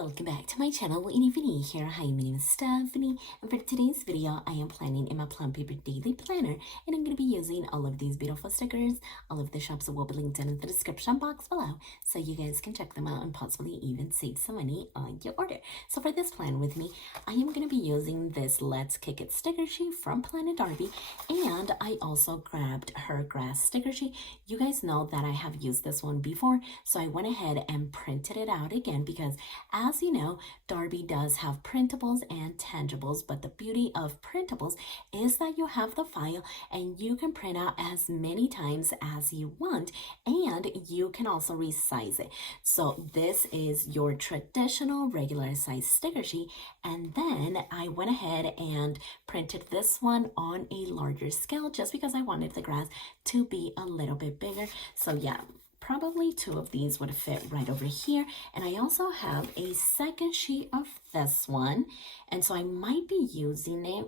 welcome back to my channel. And if you're new here, hi, my name is Stephany, and for today's video I am planning in my Plum Paper daily planner, and I'm going to be using all of these beautiful stickers. All of the shops will be linked in the description box below, so you guys can check them out and possibly even save some money on your order. So for this plan with me, I am going to be using this Let's Kick It sticker sheet from Darbi, and I also grabbed her grass sticker sheet. You guys know that I have used this one before, so I went ahead and printed it out again because, as you know, Darbi does have printables and tangibles, but the beauty of printables is that you have the file and you can print out as many times as you want, and you can also resize it. So this is your traditional regular size sticker sheet, and then I went ahead and printed this one on a larger scale just because I wanted the grass to be a little bit bigger. So yeah, probably 2 of these would fit right over here. And I also have a second sheet of this one, and so I might be using it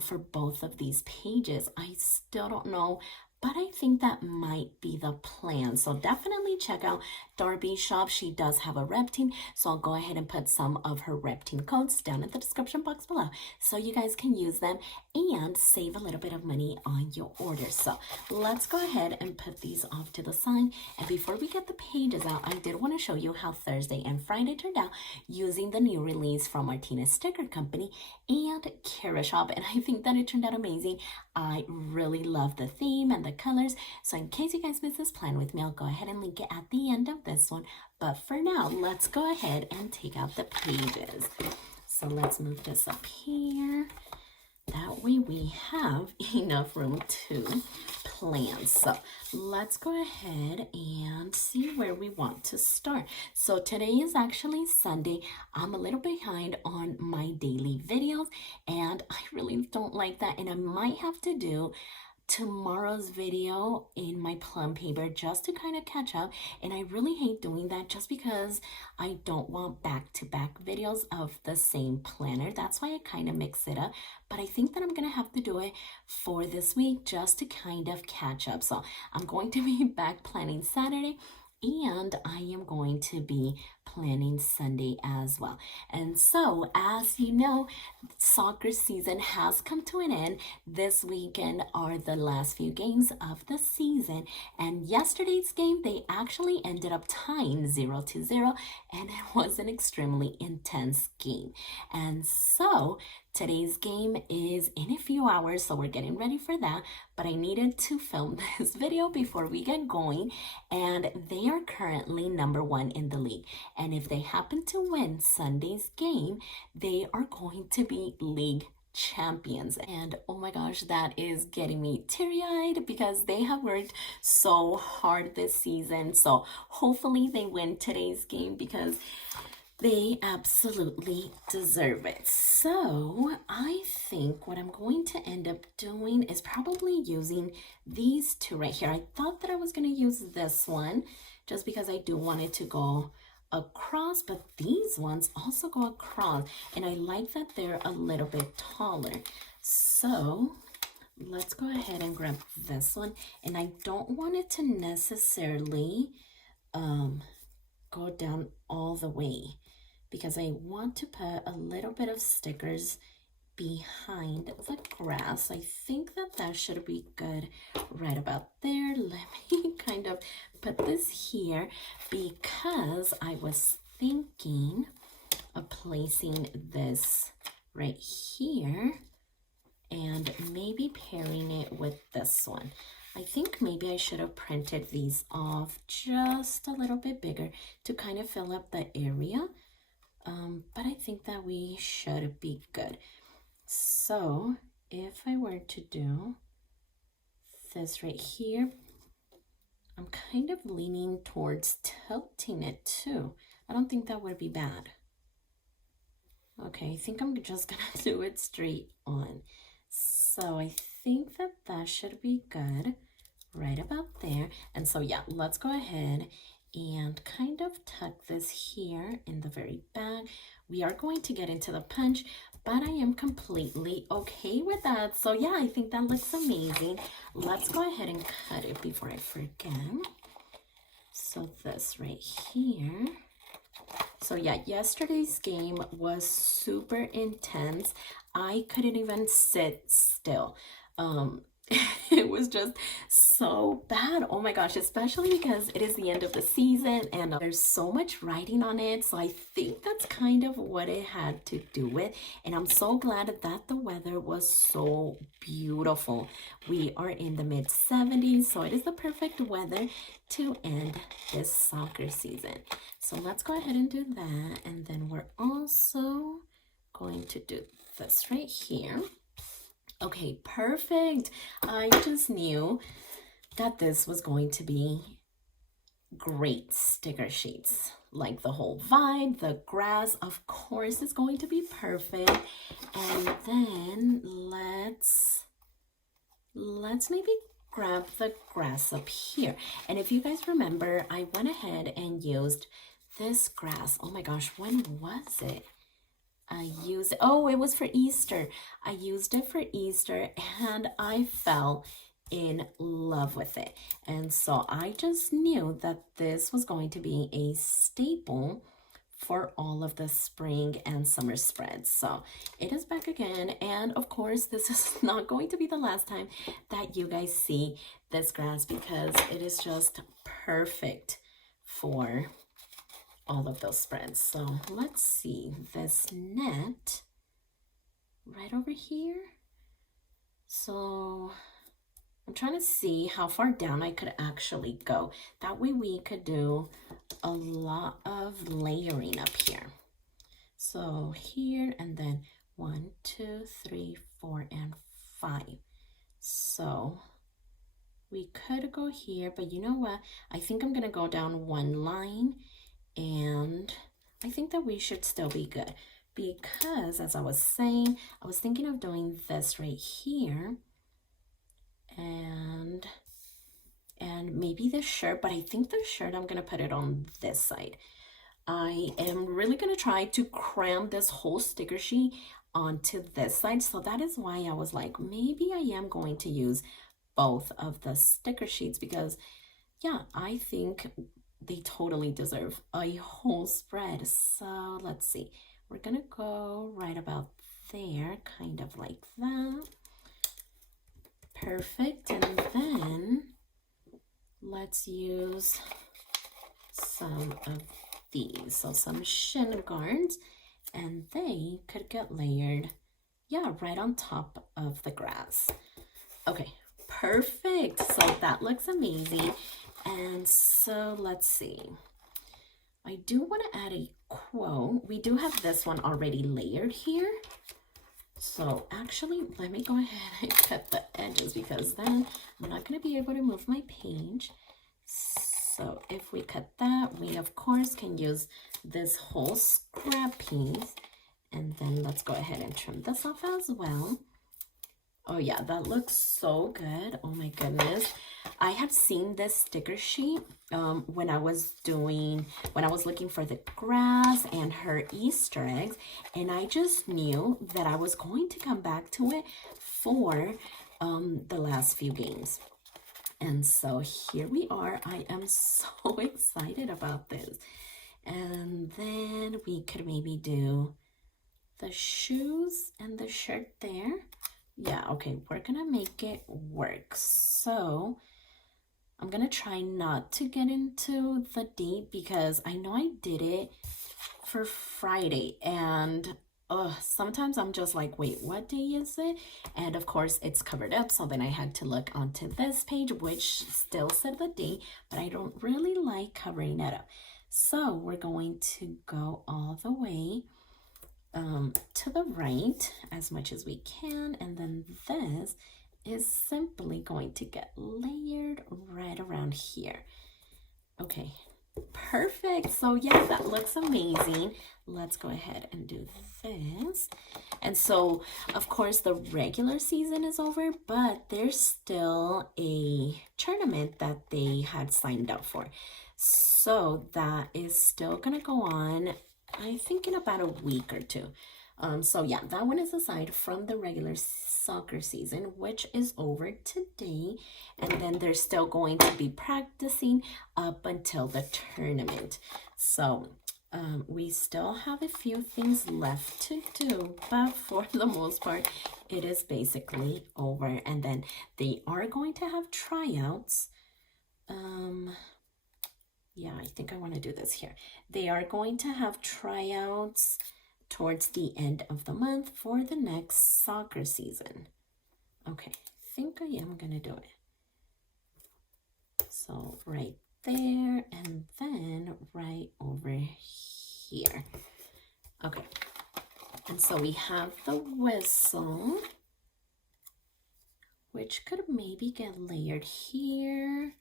for both of these pages. I still don't know, but I think that might be the plan. So definitely check out Darbi's shop. She does have a rep team, so I'll go ahead and put some of her rep team codes down in the description box below so you guys can use them and save a little bit of money on your order. So let's go ahead and put these off to the side. And before we get the pages out, I did want to show you how Thursday and Friday turned out using the new release from Martinez Sticker Company and Kara Shop, and I think that it turned out amazing. I really love the theme and the colors. So in case you guys missed this plan with me, I'll go ahead and link it at the end of this one. But for now, let's go ahead and take out the pages. So let's move this up here. That way we have enough room to plan. So let's go ahead and see where we want to start. So today is actually Sunday. I'm a little behind on my daily videos, and I really don't like that. And I might have to do tomorrow's video in my Plum Paper just to kind of catch up, and I really hate doing that just because I don't want back-to-back videos of the same planner. That's why I kind of mix it up, but I think that I'm gonna have to do it for this week just to kind of catch up. So I'm going to be back planning Saturday, and I am going to be planning Sunday as well. And so, as you know, soccer season has come to an end. This weekend are the last few games of the season, and yesterday's game, they actually ended up tying 0-0, and it was an extremely intense game. And so today's game is in a few hours, so we're getting ready for that, but I needed to film this video before we get going, and they are currently #1 in the league. And if they happen to win Sunday's game, they are going to be league champions. And oh my gosh, that is getting me teary-eyed because they have worked so hard this season. So hopefully they win today's game because they absolutely deserve it. So I think what I'm going to end up doing is probably using these 2 right here. I thought that I was going to use this one just because I do want it to go across, but these ones also go across, and I like that they're a little bit taller. So let's go ahead and grab this one, and I don't want it to necessarily go down all the way because I want to put a little bit of stickers behind the grass. I think that that should be good right about there. Let me kind of put this here because I was thinking of placing this right here and maybe pairing it with this one. I think maybe I should have printed these off just a little bit bigger to kind of fill up the area, but I think that we should be good. So if I were to do this right here, I'm kind of leaning towards tilting it too. I don't think that would be bad. Okay, I think I'm just gonna do it straight on. So I think that that should be good right about there. And so yeah, let's go ahead and kind of tuck this here in the very back. We are going to get into the punch, but I am completely okay with that. So yeah, I think that looks amazing. Let's go ahead and cut it before I forget. So this right here So yeah, yesterday's game was super intense. I couldn't even sit still. It was just so bad. Oh my gosh, especially because it is the end of the season and there's so much writing on it. So I think that's kind of what it had to do with. And I'm so glad that the weather was so beautiful. We are in the mid 70s, so it is the perfect weather to end this soccer season. So let's go ahead and do that. And then we're also going to do this right here. Okay, perfect. I just knew that this was going to be great sticker sheets. Like the whole vibe, the grass, of course, is going to be perfect. And then let's maybe grab the grass up here. And if you guys remember, I went ahead and used this grass. Oh my gosh, when was it? Oh, it was for Easter. I used it for Easter and I fell in love with it. And so I just knew that this was going to be a staple for all of the spring and summer spreads. So it is back again. And of course, this is not going to be the last time that you guys see this grass because it is just perfect for all of those spreads. So let's see this net right over here. So I'm trying to see how far down I could actually go. That way we could do a lot of layering up here. So here and then 1, 2, 3, 4, and 5. So we could go here, but you know what? I think I'm gonna go down one line. And I think that we should still be good because, as I was saying, I was thinking of doing this right here and maybe the shirt, but I think the shirt, I'm going to put it on this side. I am really going to try to cram this whole sticker sheet onto this side. So that is why I was like, maybe I am going to use both of the sticker sheets because, yeah, I think they totally deserve a whole spread. So let's see. We're gonna go right about there, kind of like that. Perfect. And then let's use some of these. So some shin guards, and they could get layered, yeah, right on top of the grass. Okay, perfect. So that looks amazing. And so let's see. I do want to add a quote. We do have this one already layered here. So actually, let me go ahead and cut the edges because then I'm not going to be able to move my page. So if we cut that, we of course can use this whole scrap piece. And then let's go ahead and trim this off as well. Oh yeah, that looks so good. Oh my goodness. I had seen this sticker sheet when I was looking for the grass and her Easter eggs, and I just knew that I was going to come back to it for the last few games. And so here we are. I am so excited about this. And then we could maybe do the shoes and the shirt there. Yeah, okay, we're gonna make it work. So I'm gonna try not to get into the date because I know I did it for Friday and sometimes I'm just like, wait, what day is it? And of course it's covered up, so then I had to look onto this page, which still said the date, but I don't really like covering it up. So we're going to go all the way to the right as much as we can, and then this is simply going to get layered right around here. Okay, perfect. So yeah, that looks amazing. Let's go ahead and do this. And so of course the regular season is over, but there's still a tournament that they had signed up for, so that is still gonna go on, I think, in about a week or two. So yeah, that one is aside from the regular soccer season, which is over today. And then they're still going to be practicing up until the tournament. So We still have a few things left to do, but for the most part, it is basically over. And then they are going to have tryouts. Yeah, I think I want to do this here. They are going to have tryouts towards the end of the month for the next soccer season. Okay, I think I am going to do it. So right there, and then right over here. Okay, and so we have the whistle, which could maybe get layered here.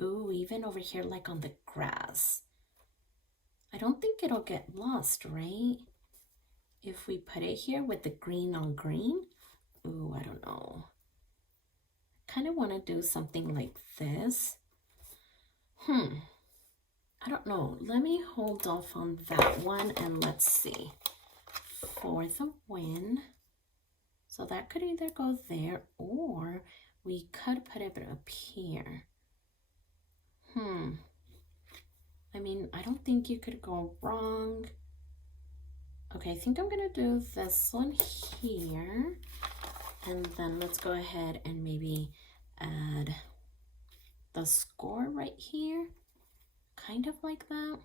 Ooh, even over here, like on the grass. I don't think it'll get lost, right? If we put it here with the green on green. Ooh, I don't know. Kind of want to do something like this. I don't know. Let me hold off on that one and let's see. For the win. So that could either go there or we could put it up here. I mean, I don't think you could go wrong. Okay, I think I'm gonna do this one here. And then let's go ahead and maybe add the score right here. Kind of like that.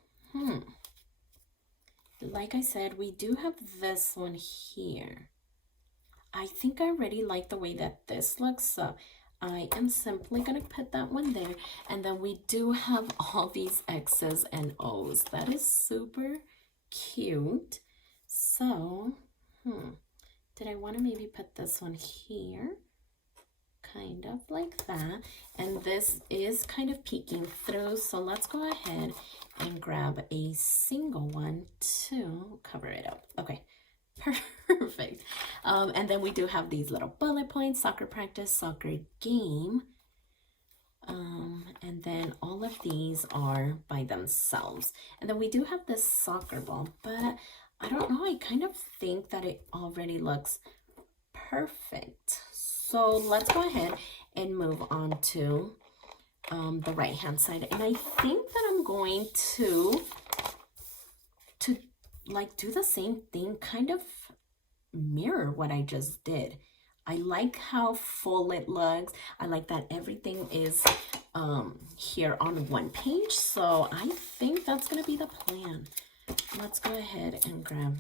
Like I said, we do have this one here. I think I already like the way that this looks, so I am simply gonna put that one there. And then we do have all these X's and O's. That is super cute. So, did I want to maybe put this one here? Kind of like that. And this is kind of peeking through, so let's go ahead and grab a single one to cover it up. Okay, perfect. And then we do have these little bullet points: soccer practice, soccer game. And then all of these are by themselves. And then we do have this soccer ball, but I don't know, I kind of think that it already looks perfect. So let's go ahead and move on to the right hand side. And I think that I'm going to like do the same thing, kind of mirror what I just did. I like how full it looks. I like that everything is here on one page. So I think that's gonna be the plan. Let's go ahead and grab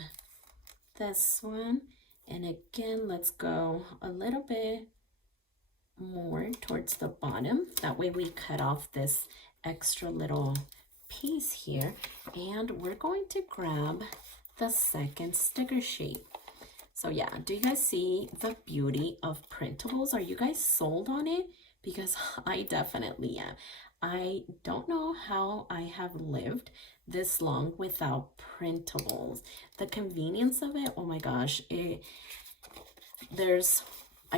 this one. And again, let's go a little bit more towards the bottom. That way we cut off this extra little piece here. And we're going to grab the second sticker sheet. So yeah, do you guys see the beauty of printables? Are you guys sold on it? Because I definitely am. I don't know how I have lived this long without printables. The convenience of it, oh my gosh, I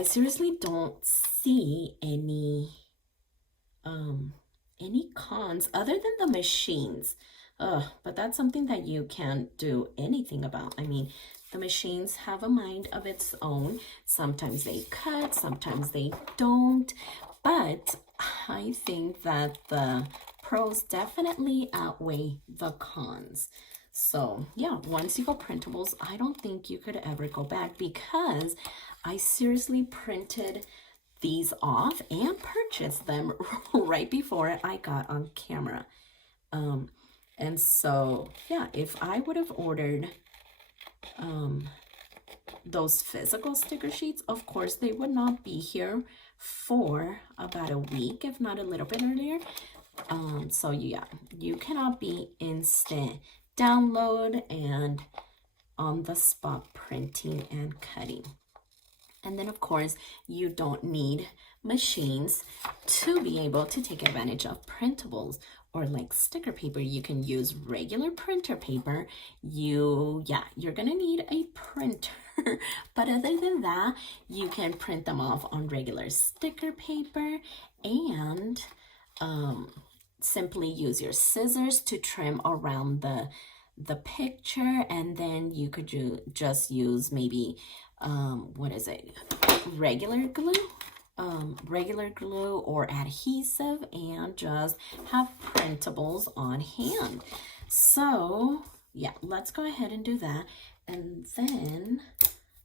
seriously don't see any cons other than the machines. But that's something that you can't do anything about. I mean, the machines have a mind of its own. Sometimes they cut, sometimes they don't. But I think that the pros definitely outweigh the cons. So yeah, once you go printables, I don't think you could ever go back, because I seriously printed these off and purchased them right before I got on camera. And so yeah, if I would have ordered those physical sticker sheets, of course they would not be here for about a week, if not a little bit earlier. So yeah, you cannot be instant download and on the spot printing and cutting. And then of course you don't need machines to be able to take advantage of printables. Or like sticker paper, you can use regular printer paper. You're gonna need a printer, but other than that, you can print them off on regular sticker paper, and simply use your scissors to trim around the picture, and then you could just use maybe regular glue or adhesive, and just have printables on hand. So yeah, let's go ahead and do that. And then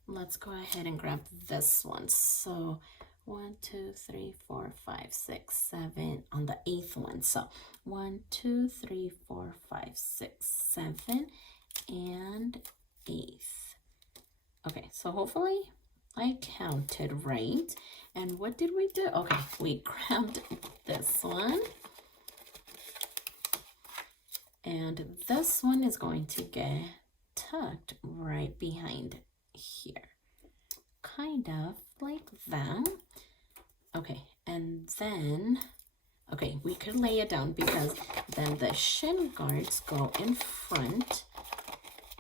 let's go ahead and grab this one. So 1, 2, 3, 4, 5, 6, 7 on the 8th one. So 1, 2, 3, 4, 5, 6, 7 and 8th. Okay, so hopefully I counted right. And what did we do? Okay, we grabbed this one. And this one is going to get tucked right behind here. Kind of like that. Okay, and then, okay, we could lay it down because then the shin guards go in front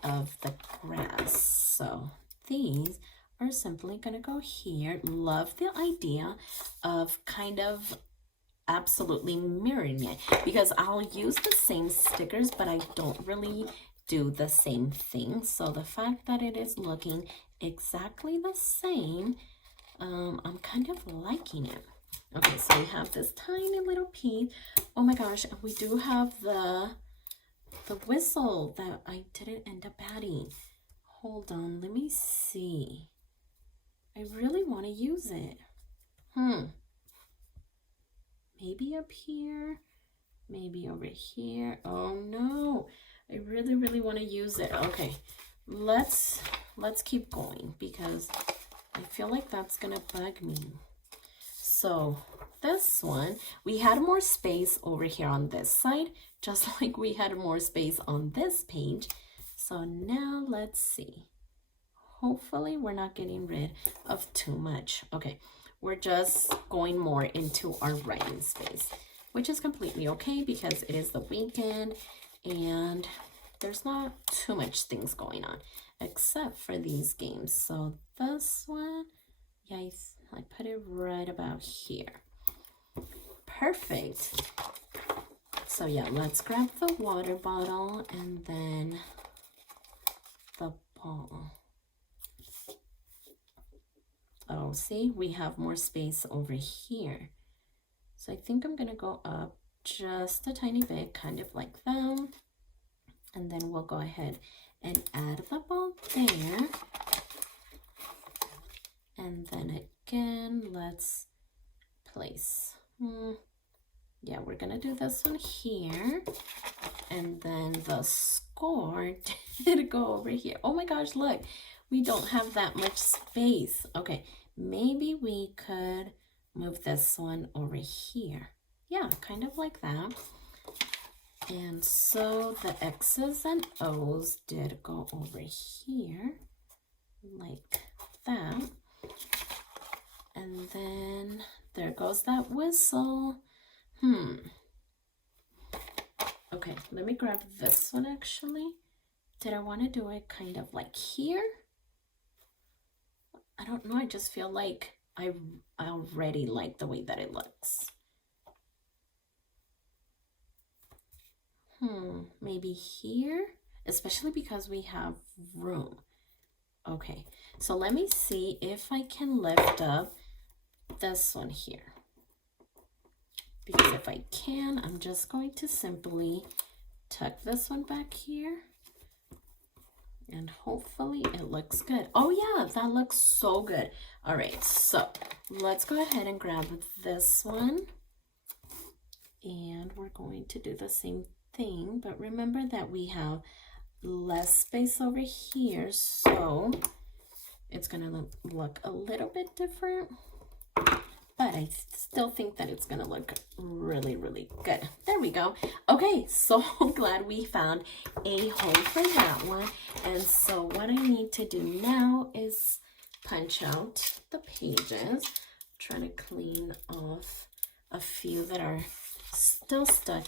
of the grass. So these are simply gonna go here. Love the idea of kind of absolutely mirroring it, because I'll use the same stickers, but I don't really do the same thing. So the fact that it is looking exactly the same, I'm kind of liking it. Okay, so we have this tiny little piece. Oh my gosh, and we do have the whistle that I didn't end up adding. Hold on, let me see. I really want to use it. Maybe up here, maybe over here. Oh no, I really want to use it. Okay, let's keep going because I feel like that's gonna bug me. So this one, we had more space over here on this side, just like we had more space on this page. So now let's see. Hopefully we're not getting rid of too much. Okay, we're just going more into our writing space, which is completely okay because it is the weekend and there's not too much things going on except for these games. So this one, yeah, I put it right about here. Perfect. So yeah, let's grab the water bottle and then the ball. Oh, see, we have more space over here. So I think I'm gonna go up just a tiny bit, kind of like that. And then we'll go ahead and add the ball there. And then again, let's place. Yeah, we're gonna do this one here. And then the score did go over here. Oh my gosh, look, we don't have that much space. Okay, maybe we could move this one over here. Yeah, kind of like that. And so the X's and O's did go over here, like that. And then there goes that whistle. Okay, let me grab this one actually. Did I want to do it kind of like here? I don't know, I just feel like I already like the way that it looks. Maybe here, especially because we have room. Okay, so let me see if I can lift up this one here. Because if I can, I'm just going to simply tuck this one back here. And hopefully it looks good. Oh yeah, that looks so good. All right, so let's go ahead and grab this one. And we're going to do the same thing, but remember that we have less space over here, so it's gonna look a little bit different. But I still think that it's gonna look really good. There we go. Okay, so glad we found a hole for that one. And so what I need to do now is punch out the pages. Try to clean off a few that are still stuck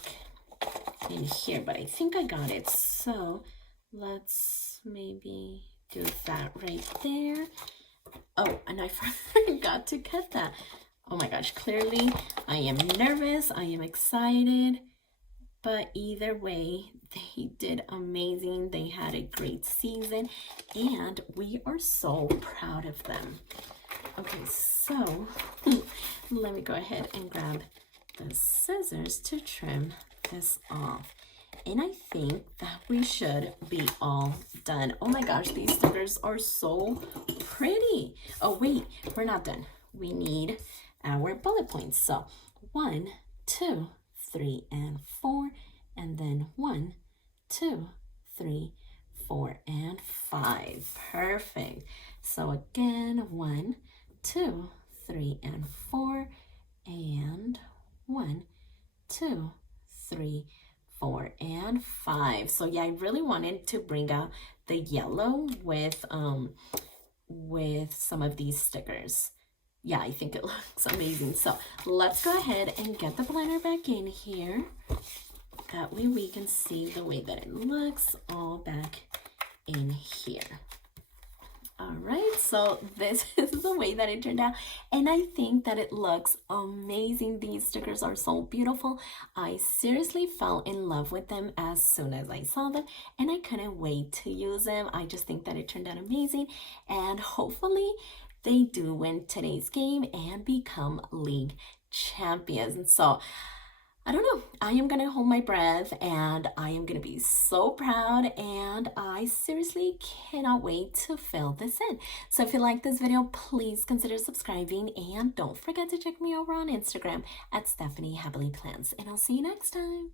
in here, but I think I got it. So let's maybe do that right there. Oh, and I forgot to cut that. Oh my gosh, clearly I am nervous, I am excited, but either way, they did amazing. They had a great season, and we are so proud of them. Okay, so let me go ahead and grab the scissors to trim this off. And I think that we should be all done. Oh my gosh, these stickers are so pretty. Oh wait, we're not done. We need our bullet points. So 1, 2, 3, and 4, and then 1, 2, 3, 4, and 5. Perfect. So again, 1, 2, 3, and 4, and 1, 2, 3, 4, and 5. So yeah, I really wanted to bring out the yellow with some of these stickers. Yeah, I think it looks amazing. So let's go ahead and get the planner back in here. That way we can see the way that it looks all back in here. All right, so this is the way that it turned out, and I think that it looks amazing. These stickers are so beautiful. I seriously fell in love with them as soon as I saw them, and I couldn't wait to use them. I just think that it turned out amazing, and hopefully they do win today's game and become league champions. So I don't know. I am going to hold my breath and I am going to be so proud, and I seriously cannot wait to fill this in. So if you like this video, please consider subscribing, and don't forget to check me over on Instagram at stephanyhappilyplans, and I'll see you next time.